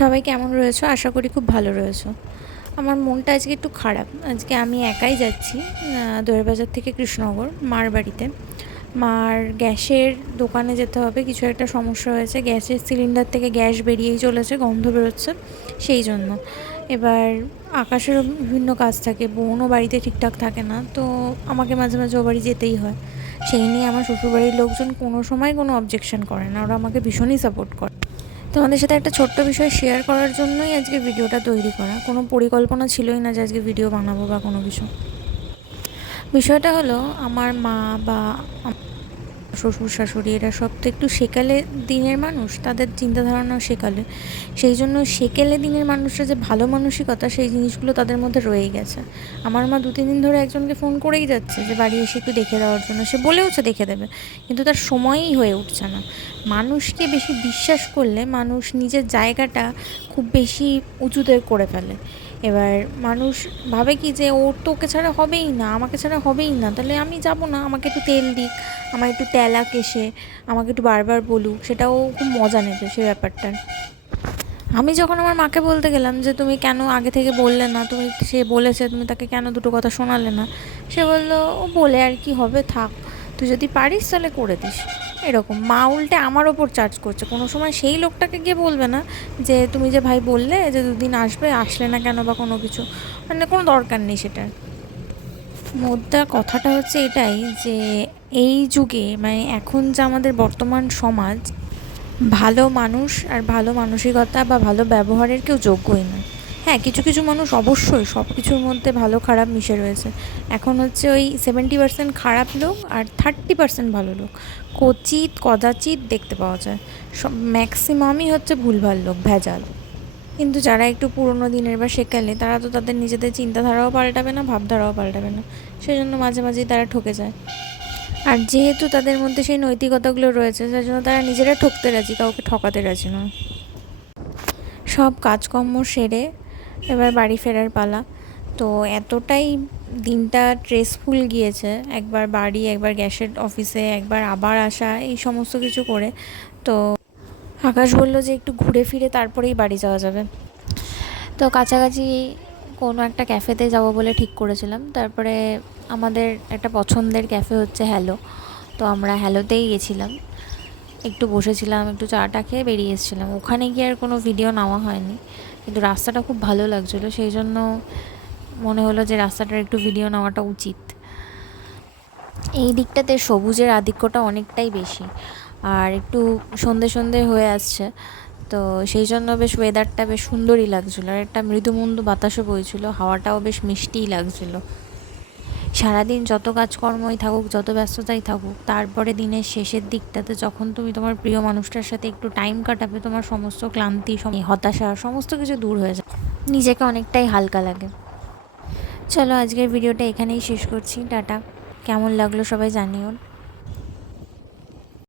সবাই কেমন রয়েছো? আশা করি খুব ভালো রয়েছো। আমার মনটা আজকে একটু খারাপ। আজকে আমি একাই যাচ্ছি দৈড়বাজার থেকে কৃষ্ণনগর মার বাড়িতে। মার গ্যাসের দোকানে যেতে হবে, কিছু একটা সমস্যা হয়েছে, গ্যাসের সিলিন্ডার থেকে গ্যাস বেরিয়েই চলেছে, গন্ধ বেরোচ্ছে সেই জন্য। এবার আকাশেরও বিভিন্ন কাজ থাকে, বোনও বাড়িতে ঠিকঠাক থাকে না, তো আমাকে মাঝে মাঝে ও বাড়ি যেতেই হয়। সেই নিয়ে আমার শ্বশুরবাড়ির লোকজন কোনো সময় কোনো অবজেকশন করে না, ওরা আমাকে ভীষণই সাপোর্ট করে। তোমাদের সাথে একটা ছোট্ট বিষয় শেয়ার করার জন্যই আজকে ভিডিওটা তৈরি করা, কোনো পরিকল্পনা ছিলই না যে আজকে ভিডিও বানাবো বা কোনো কিছু। বিষয়টা হলো, আমার মা বা শ্বশুর শাশুড়ি এরা সব তো একটু সেকালে দিনের মানুষ, তাদের চিন্তাধারণাও সেকালে। সেই জন্য সেকেলে দিনের মানুষরা যে ভালো মানসিকতা, সেই জিনিসগুলো তাদের মধ্যে রয়েই গেছে। আমার মা 2-3 দিন ধরে একজনকে ফোন করেই যাচ্ছে যে বাড়ি এসে একটু দেখে দেওয়ার জন্য, সে বলেওছে দেখে দেবে, কিন্তু তার সময়ই হয়ে উঠছে না। মানুষকে বেশি বিশ্বাস করলে মানুষ নিজের জায়গাটা খুব বেশি উঁচুতে করে ফেলে। এবার মানুষ ভাবে কি যে ওর তো ওকে ছাড়া হবেই না, আমাকে ছাড়া হবেই না, তাহলে আমি যাব না, আমাকে একটু তেল দিক, আমার একটু তেলা কেশে, আমাকে একটু বারবার বলুক, সেটাও খুব মজা নেবে সে ব্যাপারটার। আমি যখন আমার মাকে বলতে গেলাম যে তুমি কেন আগে থেকে বললে না, তুমি সে বলেছে তুমি তাকে কেন দুটো কথা শোনালে না, সে বললো ও বলে আর কি হবে, থাক, তুই যদি পারিস তাহলে করে দিস। এরকম মা উল্টে আমার ওপর চার্জ করছে, কোনো সময় সেই লোকটাকে গিয়ে বলবে না যে তুমি যে ভাই বললে যে 2 দিন আসবে, আসলে না কেন বা কোনো কিছু, মানে কোনো দরকার নেই সেটার। মোদ্দা কথাটা হচ্ছে এটাই যে এই যুগে, মানে এখন যে আমাদের বর্তমান সমাজ, ভালো মানুষ আর ভালো মানসিকতা বা ভালো ব্যবহারের কেউ যোগ্যই না। হ্যাঁ, কিছু কিছু মানুষ অবশ্যই সব কিছুর মধ্যে ভালো খারাপ মিশে রয়েছে। এখন হচ্ছে ওই 70% খারাপ লোক আর 30% ভালো লোক কচিত কদাচিৎ দেখতে পাওয়া যায়। সব ম্যাক্সিমামই হচ্ছে ভুলভাল লোক, ভেজাল। কিন্তু যারা একটু পুরোনো দিনের বা সেকালে, তারা তো তাদের নিজেদের চিন্তাধারাও পাল্টাবে না, ভাবধারাও পাল্টাবে না, সেই জন্য মাঝে মাঝেই তারা ঠকে যায়। আর যেহেতু তাদের মধ্যে সেই নৈতিকতাগুলো রয়েছে, সেই জন্য তারা নিজেরা ঠকতে রাজি, কাউকে ঠকাতে রাজি নয়। সব কাজকর্ম সেরে এবার বাড়ি ফেরার পালা। তো এতটাই দিনটা স্ট্রেসফুল গিয়েছে, একবার বাড়ি, একবার গ্যাসের অফিসে, একবার আবার আসা, এই সমস্ত কিছু করে। তো আকাশ বলল যে একটু ঘুরে ফিরে তারপরেই বাড়ি যাওয়া যাবে। তো কাছাকাছি কোনো একটা ক্যাফেতে যাব বলে ঠিক করেছিলাম। তারপরে আমাদের একটা পছন্দের ক্যাফে হচ্ছে হ্যালো, তো আমরা হ্যালোতেই গেছিলাম, একটু বসেছিলাম, একটু চাটা খেয়ে বেরিয়ে এসেছিলাম। ওখানে গিয়ে আর কোনো ভিডিও নেওয়া হয়নি, কিন্তু রাস্তাটা খুব ভালো লাগছিলো, সেই জন্য মনে হলো যে রাস্তাটার একটু ভিডিও নেওয়াটা উচিত। এই দিকটাতে সবুজের আধিক্যটা অনেকটাই বেশি, আর একটু সন্ধে সন্ধে হয়ে আসছে, তো সেই জন্য বেশ ওয়েদারটা বেশ সুন্দরই লাগছিলো, আর একটা মৃদুমন্দু বাতাসও বইছিলো, হাওয়াটাও বেশ মিষ্টিই লাগছিলো। সারাদিন যত কাজকর্মই থাকুক, যত ব্যস্ততাই থাকুক, তারপরে দিনের শেষের দিকটাতে যখন তুমি তোমার প্রিয় মানুষটার সাথে একটু টাইম কাটাবে, তোমার সমস্ত ক্লান্তি, হতাশা, সমস্ত কিছু দূর হয়ে যায়, নিজেকে অনেকটাই হালকা লাগে। চলো আজকের ভিডিওটা এখানেই শেষ করছি, টাটা। কেমন লাগলো সবাই জানিও।